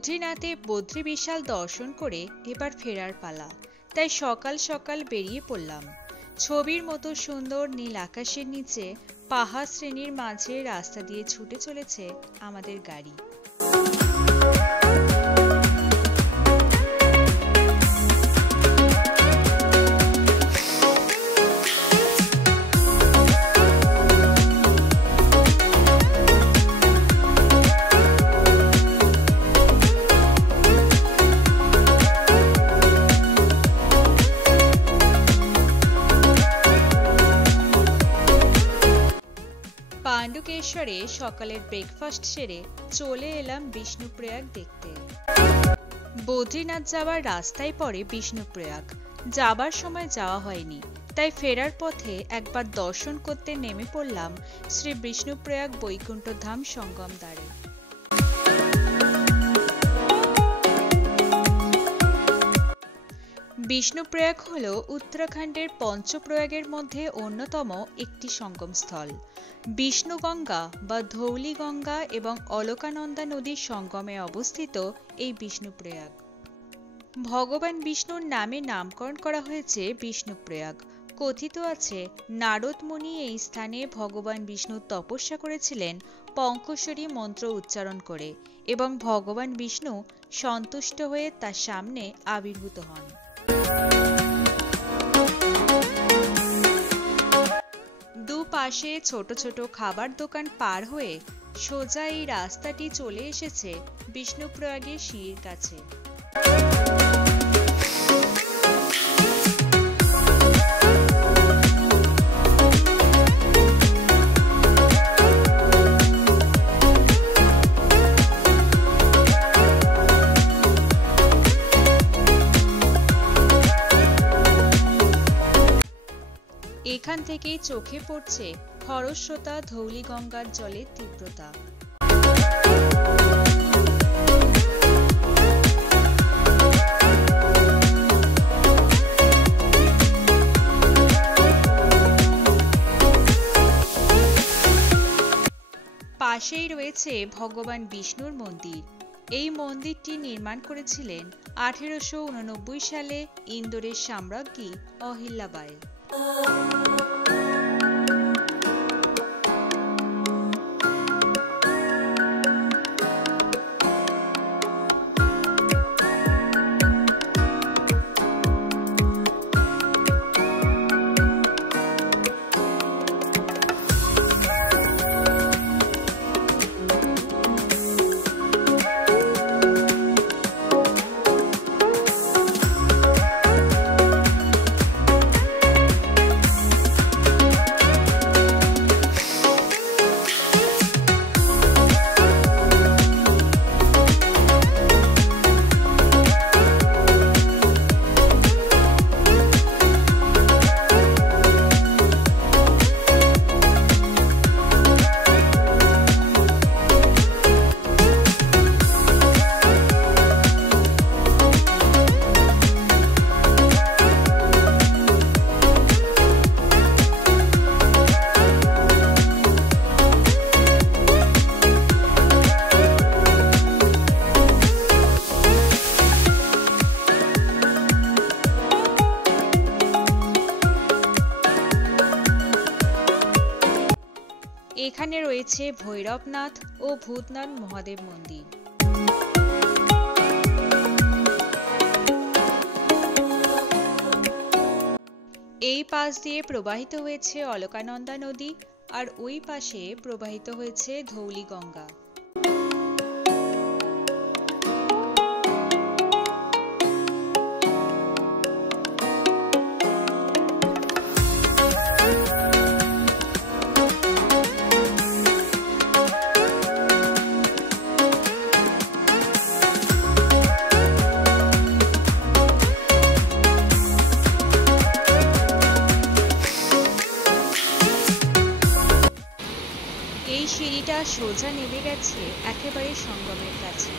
বদ্রীনাথে বদ্রী বিশাল দর্শন করে এবার ফেরার পালা। তাই সকাল সকাল বেরিয়ে পড়লাম। ছবির মতো সুন্দর নীল আকাশের নিচে পাহাড় শ্রেণীর মাঝে রাস্তা দিয়ে ছুটে চলেছে আমাদের গাড়ি। পাণ্ডুকেশ্বরে সকালের ব্রেকফাস্ট সেরে চলে এলাম বিষ্ণুপ্রয়াগ দেখতে। বদ্রীনাথ যাওয়ার রাস্তায় পড়ে বিষ্ণুপ্রয়াগ। যাবার সময় যাওয়া হয়নি, তাই ফেরার পথে একবার দর্শন করতে নেমে পড়লাম শ্রী বিষ্ণুপ্রয়াগ বৈকুণ্ঠ ধাম সঙ্গম দ্বারে। বিষ্ণুপ্রয়াগ হল উত্তরাখণ্ডের পঞ্চপ্রয়াগের মধ্যে অন্যতম একটি সঙ্গমস্থল। বিষ্ণুগঙ্গা বা ধৌলি গঙ্গা এবং অলকানন্দা নদীর সঙ্গমে অবস্থিত এই বিষ্ণুপ্রয়াগ। ভগবান বিষ্ণুর নামে নামকরণ করা হয়েছে বিষ্ণুপ্রয়াগ। কথিত আছে নারদ মুনি এই স্থানে ভগবান বিষ্ণু তপস্যা করেছিলেন পঙ্কশ্বরী মন্ত্র উচ্চারণ করে, এবং ভগবান বিষ্ণু সন্তুষ্ট হয়ে তার সামনে আবির্ভূত হন। দুপাশে ছোট ছোট খাবার দোকান পার হয়ে সোজা এই রাস্তাটি চলে এসেছে বিষ্ণুপ্রয়াগের সিঁড়ির কাছে। এখান থেকেই চোখে পড়ছে খরস্রোতা ধৌলি গঙ্গার জলের তীব্রতা। পাশেই রয়েছে ভগবান বিষ্ণুর মন্দির। এই মন্দিরটি নির্মাণ করেছিলেন 1889 সালে ইন্দোরের সম্রাজ্ঞী অহিল্যাবাই। এখানে রয়েছে ভৈরবনাথ ও ভূতনাথ মহাদেব মন্দির। এই পাশ দিয়ে প্রবাহিত হয়েছে অলকানন্দা নদী, আর ওই পাশে প্রবাহিত হয়েছে ধৌলি গঙ্গা। এই সিঁড়িটা সোজা নেমে গেছে একেবারে সঙ্গমের কাছে।